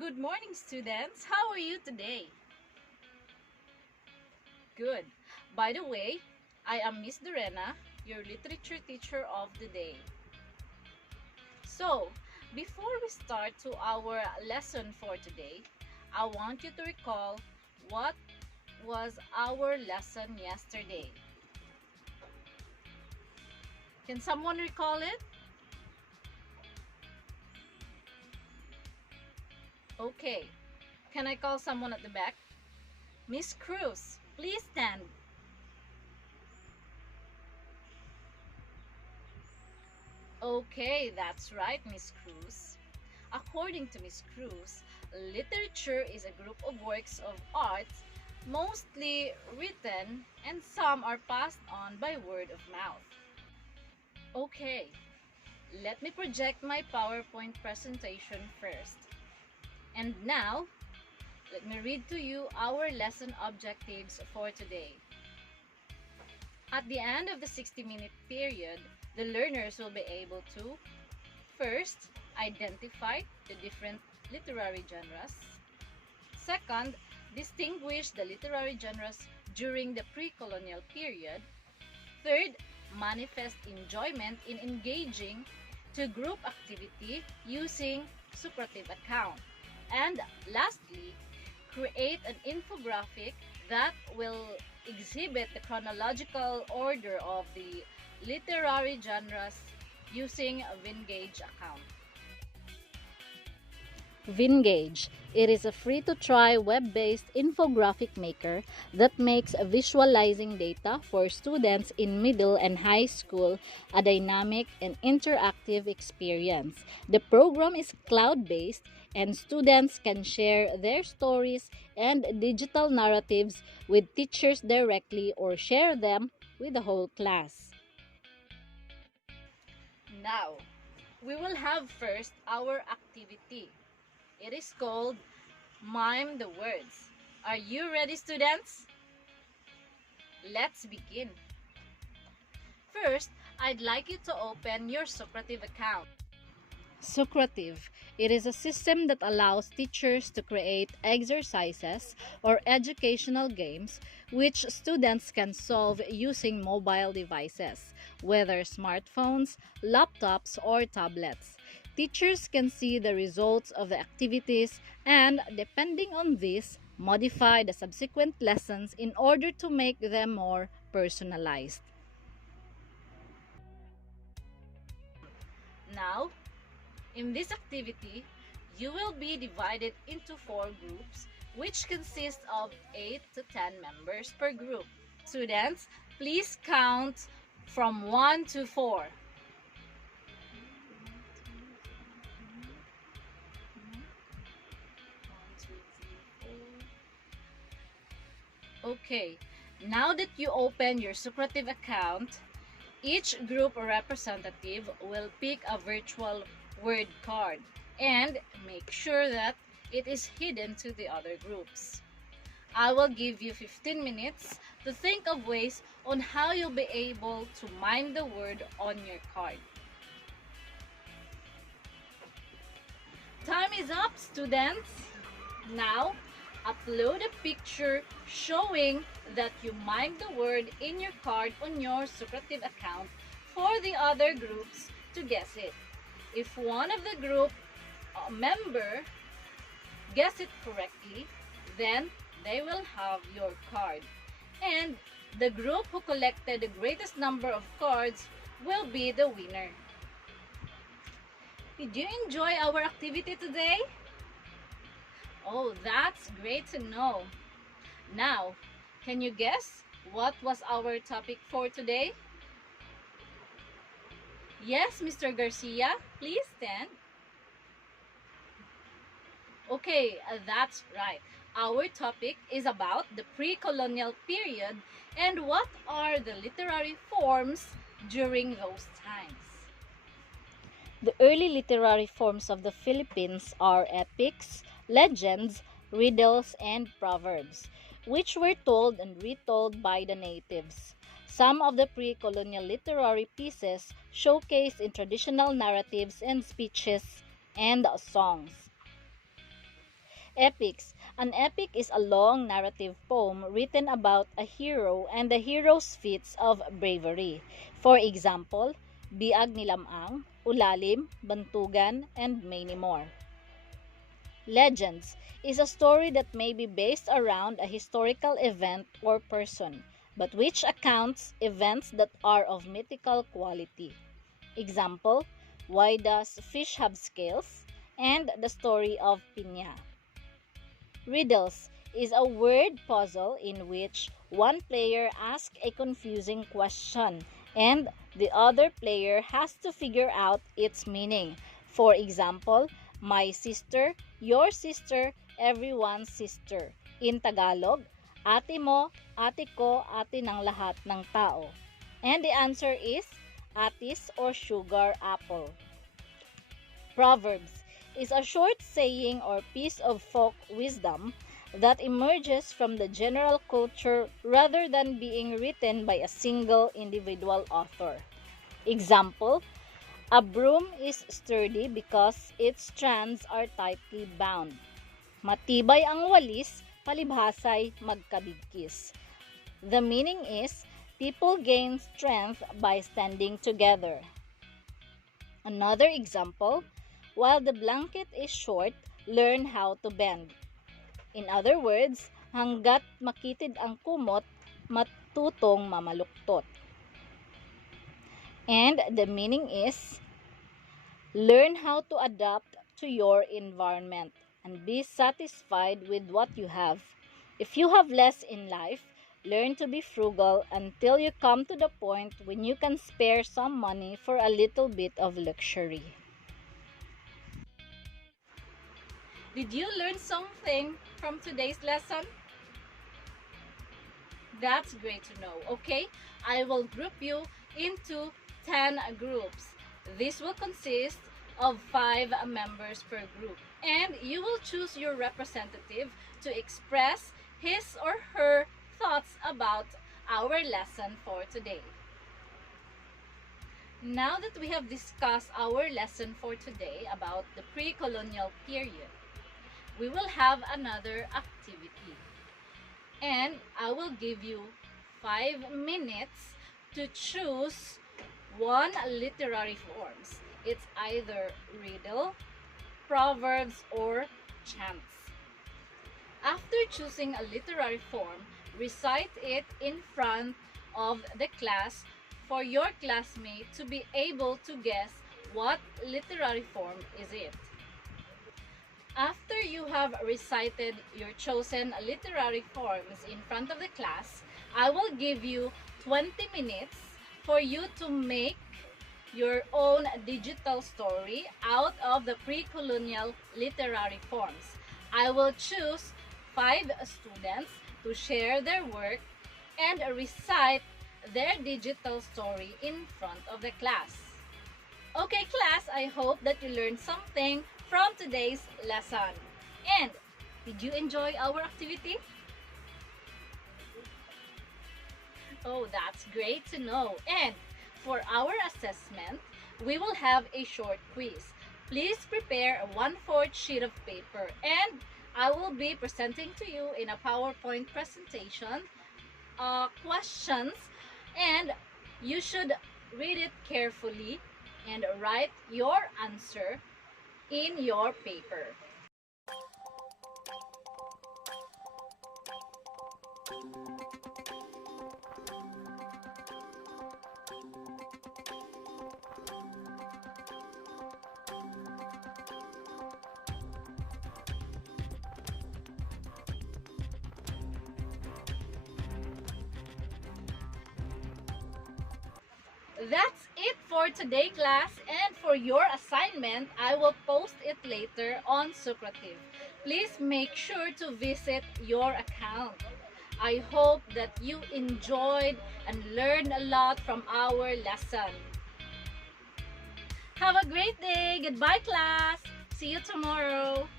Good morning, students. How are you today? Good. By the way, I am Miss Dorena, your literature teacher of the day. So, before we start to our lesson for today, I want you to recall what was our lesson yesterday. Can someone recall it? Okay. Can I call someone at the back? Miss Cruz, please stand. Okay, that's right, Miss Cruz. According to Miss Cruz, literature is a group of works of art, mostly written, and some are passed on by word of mouth. Okay, let me project my PowerPoint presentation first. And now, let me read to you our lesson objectives for today. At the end of the 60-minute period, the learners will be able to first, identify the different literary genres. Second, distinguish the literary genres during the pre-colonial period. Third, manifest enjoyment in engaging to group activity using Socrative account. And lastly, create an infographic that will exhibit the chronological order of the literary genres using a Vingage account. Vingage. It is a free-to-try web-based infographic maker that makes visualizing data for students in middle and high school a dynamic and interactive experience. The program is cloud-based and students can share their stories and digital narratives with teachers directly or share them with the whole class. Now, we will have first our activity. It is called Mime the Words. Are you ready, students? Let's begin. First, I'd like you to open your Socrative account. Socrative. It is a system that allows teachers to create exercises or educational games which students can solve using mobile devices, whether smartphones, laptops, or tablets. Teachers can see the results of the activities and, depending on this, modify the subsequent lessons in order to make them more personalized. Now, in this activity, you will be divided into 4 groups, which consist of 8 to 10 members per group. Students, please count from 1 to 4. Okay, now that you open your Socrative account, each group representative will pick a virtual word card and make sure that it is hidden to the other groups. I will give you 15 minutes to think of ways on how you'll be able to mime the word on your card. Time is up, students! Now, upload a picture showing that you mimed the word in your card on your Socrative account for the other groups to guess it. If one of the group member guess it correctly, then they will have your card. And the group who collected the greatest number of cards will be the winner. Did you enjoy our activity today? Oh, that's great to know. Now, can you guess what was our topic for today? Yes, Mr. Garcia, please stand. Okay, that's right. Our topic is about the pre-colonial period and what are the literary forms during those times. The early literary forms of the Philippines are epics, legends, riddles, and proverbs, which were told and retold by the natives. Some of the pre-colonial literary pieces showcased in traditional narratives and speeches and songs. Epics. An epic is a long narrative poem written about a hero and the hero's feats of bravery. For example, Biag ni Lamang, Ulalim, Bantugan, and many more. Legends is a story that may be based around a historical event or person, but which accounts events that are of mythical quality. Example, Why Does Fish Have Scales? And the Story of Piña. Riddles is a word puzzle in which one player asks a confusing question and the other player has to figure out its meaning. For example, my sister, your sister, everyone's sister. In Tagalog, ate mo, ate ko, ate ng lahat ng tao. And the answer is atis or sugar apple. Proverbs is a short saying or piece of folk wisdom that emerges from the general culture rather than being written by a single individual author. Example, a broom is sturdy because its strands are tightly bound. Matibay ang walis, palibhasay magkabigkis. The meaning is, people gain strength by standing together. Another example, while the blanket is short, learn how to bend. In other words, hanggat makitid ang kumot, matutong mamaluktot. And the meaning is, learn how to adapt to your environment and be satisfied with what you have. If you have less in life, learn to be frugal until you come to the point when you can spare some money for a little bit of luxury. Did you learn something from today's lesson? That's great to know. Okay, I will group you into 10 groups. This will consist of 5 members per group. And you will choose your representative to express his or her thoughts about our lesson for today. Now that we have discussed our lesson for today about the pre-colonial period, we will have another activity. And I will give you 5 minutes to choose one literary forms. It's either riddle, proverbs, or chants. After choosing a literary form, recite it in front of the class for your classmate to be able to guess what literary form is it. After you have recited your chosen literary forms in front of the class, I will give you 20 minutes for you to make your own digital story out of the pre-colonial literary forms. I will choose 5 students to share their work and recite their digital story in front of the class. Okay, class, I hope that you learned something from today's lesson. And did you enjoy our activity? Oh, that's great to know. And for our assessment, we will have a short quiz. Please prepare a 1/4 sheet of paper and I will be presenting to you in a PowerPoint presentation questions, and you should read it carefully and write your answer in your paper. That's it for today, class, and for your assignment, I will post it later on Socrative. Please make sure to visit your account. I hope that you enjoyed and learned a lot from our lesson. Have a great day. Goodbye, class. See you tomorrow.